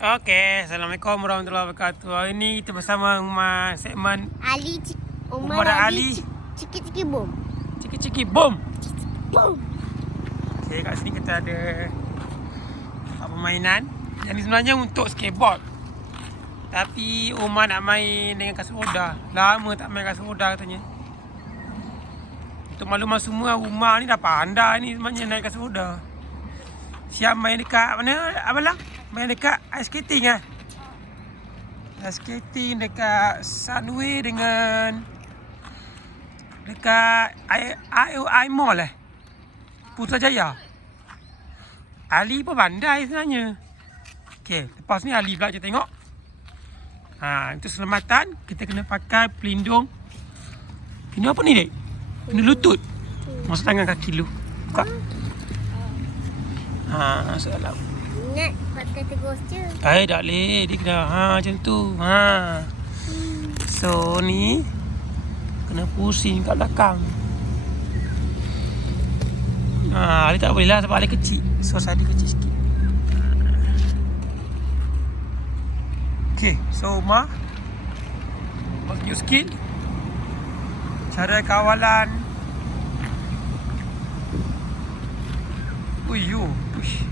Okey, Assalamualaikum warahmatullahi wabarakatuh. Hari ni kita bersama Umar segmen Umar Ali Ciki-ciki bom. Ciki-ciki bom. Bom. Okey, kat sini kita ada permainan. Yang ni sebenarnya untuk skateboard. Tapi Umar nak main dengan kasut roda. Lama tak main kasut roda katanya. Untuk maklumat semua, Umar ni dah pandai ni sebenarnya naik kasut roda. Siap main dekat mana Abang? Main dekat ice skating lah. Ice skating dekat Sunway dengan dekat I Mall lah. Putrajaya. Ali pun pandai sebenarnya. Okey, lepas ni Ali pula kita tengok. Untuk selamatan kita kena pakai pelindung. Pelindung apa ni, Dek? Pelindung lutut. Masuk tangan kaki lu. Buka. Masuk dalam. Ingat pakai terus je. Tak boleh. Dia kena macam tu. So ni kena pusing kat belakang. Ali tak boleh lah sebab Ali kecil. So Ali kecil sikit. Okay, so Umar tunjuk skill, cara kawalan. Push.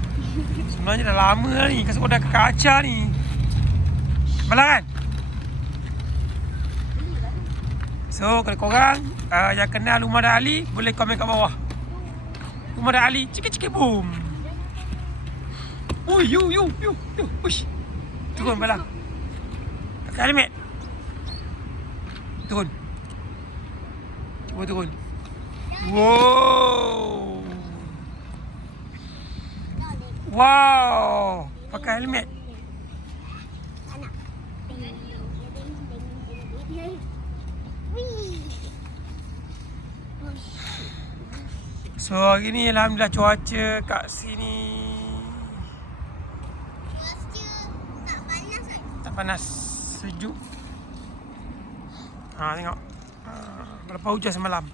Sebenarnya dah lama lah ni kasut roda kakak Acha ni. Malang kan? So kalau korang yang kenal Umar dan Ali, boleh komen kat bawah. Umar dan Ali, ciki-ciki boom. Push. Turun Malang. Pakai helmet. Turun. Cuba turun. Wow. Pakai helmet. So hari ni alhamdulillah cuaca kat sini tak panas, sejuk. Tengok. Berapa hujan semalam.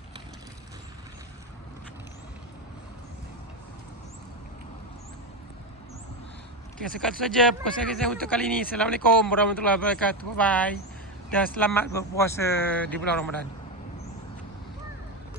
Okay, sekat saja perkongsian saya untuk kali ini. Assalamualaikum warahmatullahi wabarakatuh. Bye bye. Dan selamat berpuasa di bulan Ramadan.